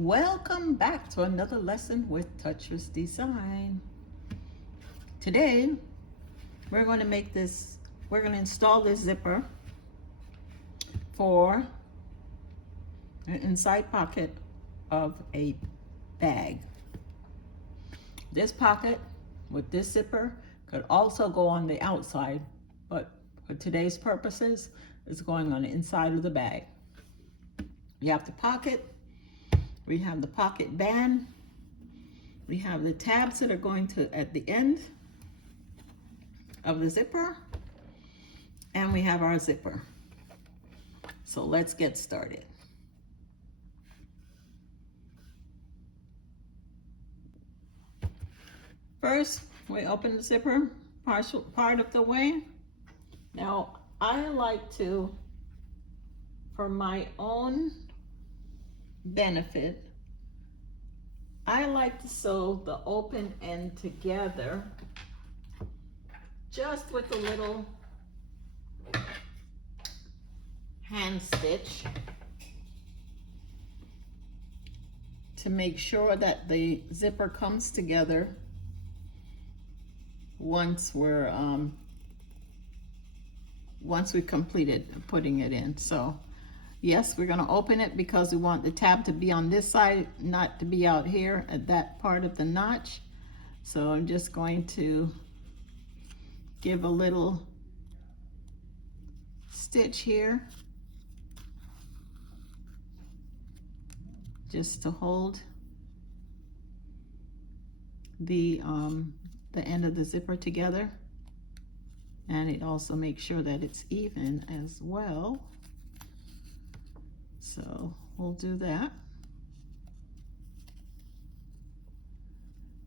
Welcome back to another lesson with Tutress Design. Today, we're going to install this zipper for an inside pocket of a bag. This pocket with this zipper could also go on the outside, but for today's purposes, it's going on the inside of the bag. You have the pocket. We have the pocket band. We have the tabs that are going to at the end of the zipper. And we have our zipper. So let's get started. First, we open the zipper part of the way. Now, I like to, for my own benefit, I like to sew the open end together just with a little hand stitch to make sure that the zipper comes together once we completed putting it in. So yes, we're going to open it because we want the tab to be on this side, not to be out here at that part of the notch. So I'm just going to give a little stitch here just to hold the end of the zipper together, and it also makes sure that it's even as well. So we'll do that.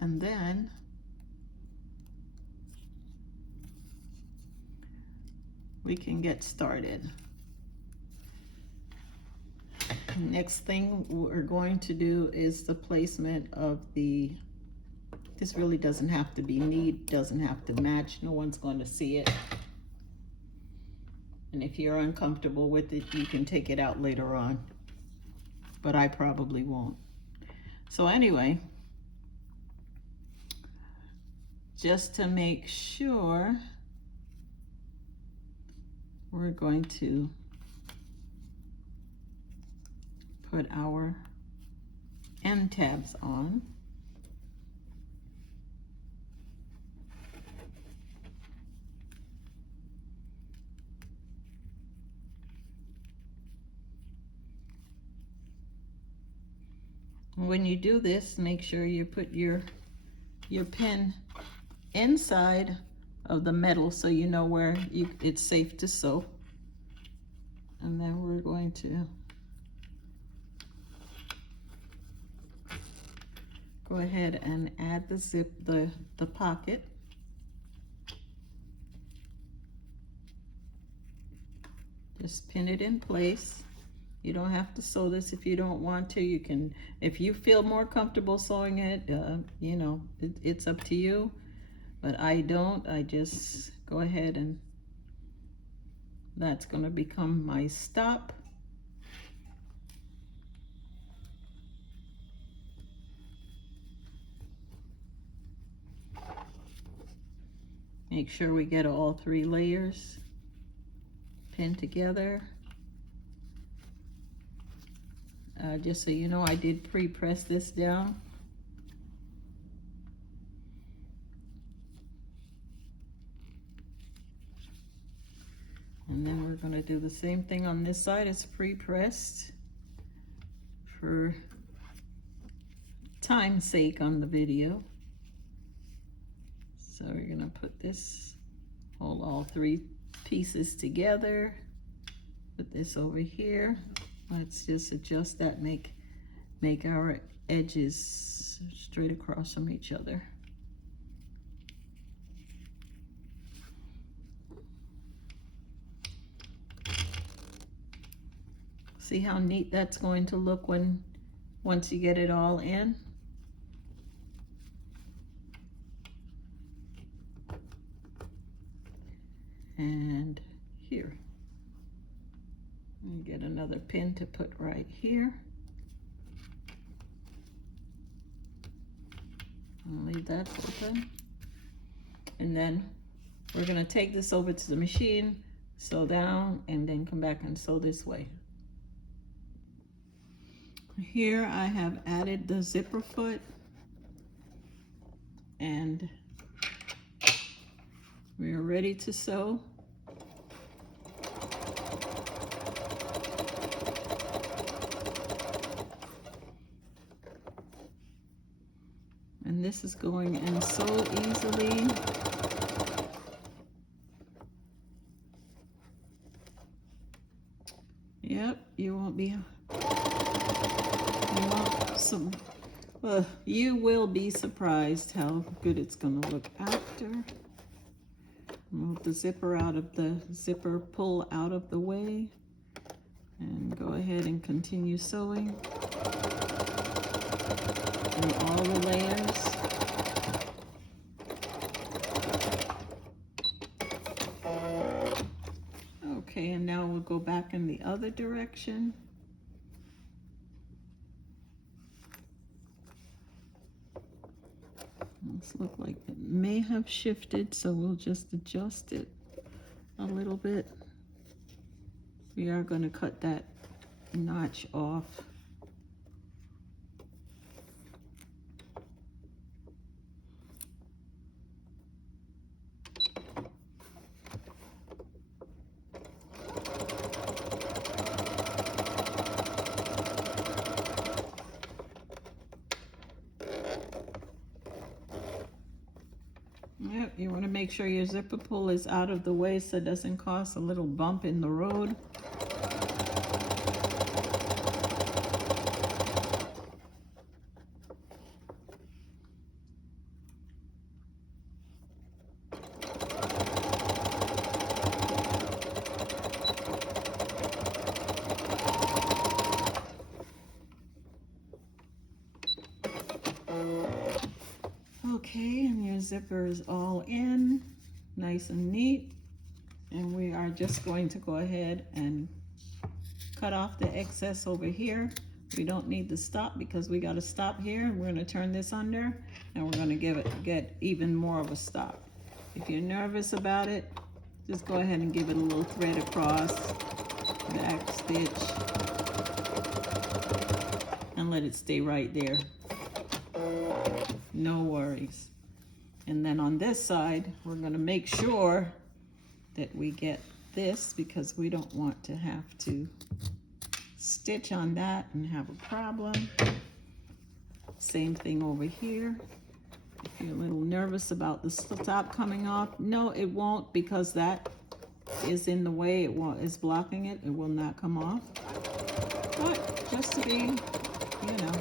And then we can get started. Next thing we're going to do is the placement of this really doesn't have to be neat, doesn't have to match, no one's going to see it. And if you're uncomfortable with it, you can take it out later on, but I probably won't. So anyway, just to make sure, we're going to put our end tabs on. When you do this, make sure you put your pin inside of the metal so you know where it's safe to sew. And then we're going to go ahead and add the pocket. Just pin it in place. You don't have to sew this if you don't want to. You can, if you feel more comfortable sewing it, you know, it's up to you. But I don't. I just go ahead and that's going to become my stop. Make sure we get all 3 layers pinned together. Just so you know, I did pre-press this down. And then we're going to do the same thing on this side. It's pre-pressed for time's sake on the video. So we're going to put this, hold all 3 pieces together. Put this over here. Let's just adjust that, make our edges straight across from each other. See how neat that's going to look once you get it all in? And here. And get another pin to put right here. I'll leave that open. And then we're gonna take this over to the machine, sew down, and then come back and sew this way. Here I have added the zipper foot, and we are ready to sew. And this is going in so easily. Yep, you won't be, you will be surprised how good it's gonna look after. Move the zipper pull out of the way, and go ahead and continue sewing through all the layers. Okay, and now we'll go back in the other direction. This looks like it may have shifted, so we'll just adjust it a little bit. We are going to cut that notch off. Yep, you want to make sure your zipper pull is out of the way so it doesn't cause a little bump in the road. Okay, and your zipper is all in, nice and neat. And we are just going to go ahead and cut off the excess over here. We don't need to stop because we got to stop here. We're going to turn this under, and we're going to get even more of a stop. If you're nervous about it, just go ahead and give it a little thread across, back stitch, and let it stay right there. No worries. And then on this side, we're going to make sure that we get this, because we don't want to have to stitch on that and have a problem. Same thing over here. If you're a little nervous about the top coming off, no, it won't, because that is in the way. It's blocking it. It will not come off. But just to be, you know,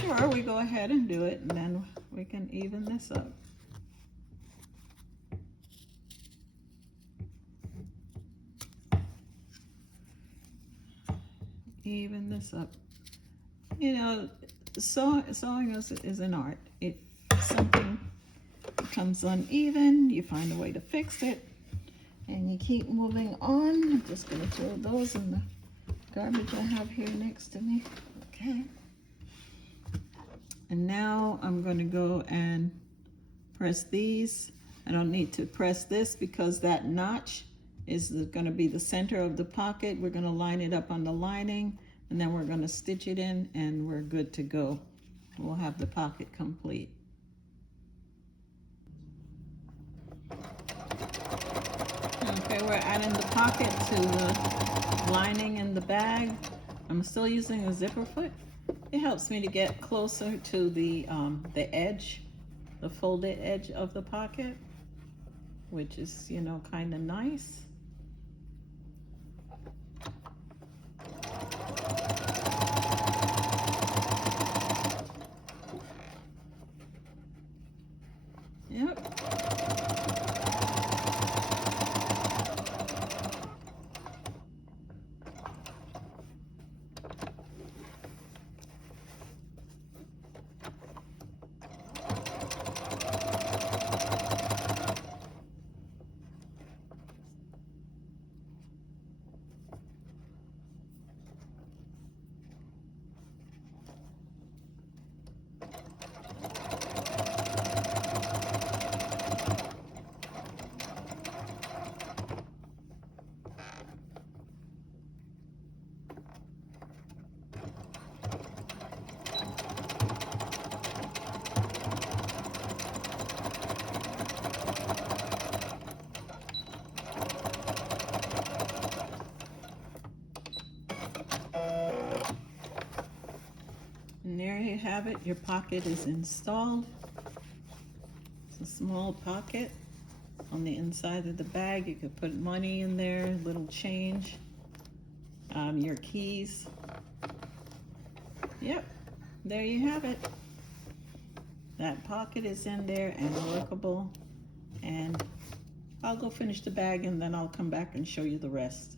sure, we go ahead and do it, and then we can even this up. Even this up. You know, sewing is an art. If something becomes uneven, you find a way to fix it, and you keep moving on. I'm just going to throw those in the garbage I have here next to me. Okay. And now I'm going to go and press these. I don't need to press this because that notch is going to be the center of the pocket. We're going to line it up on the lining, and then we're going to stitch it in, and we're good to go. We'll have the pocket complete. Okay, we're adding the pocket to the lining in the bag. I'm still using a zipper foot. It helps me to get closer to the edge, the folded edge of the pocket, which is, you know, kind of nice. Yep. have it. Your pocket is installed. It's a small pocket on the inside of the bag. You could put money in there, little change, your keys. Yep, there you have it. That pocket is in there and workable. And I'll go finish the bag and then I'll come back and show you the rest.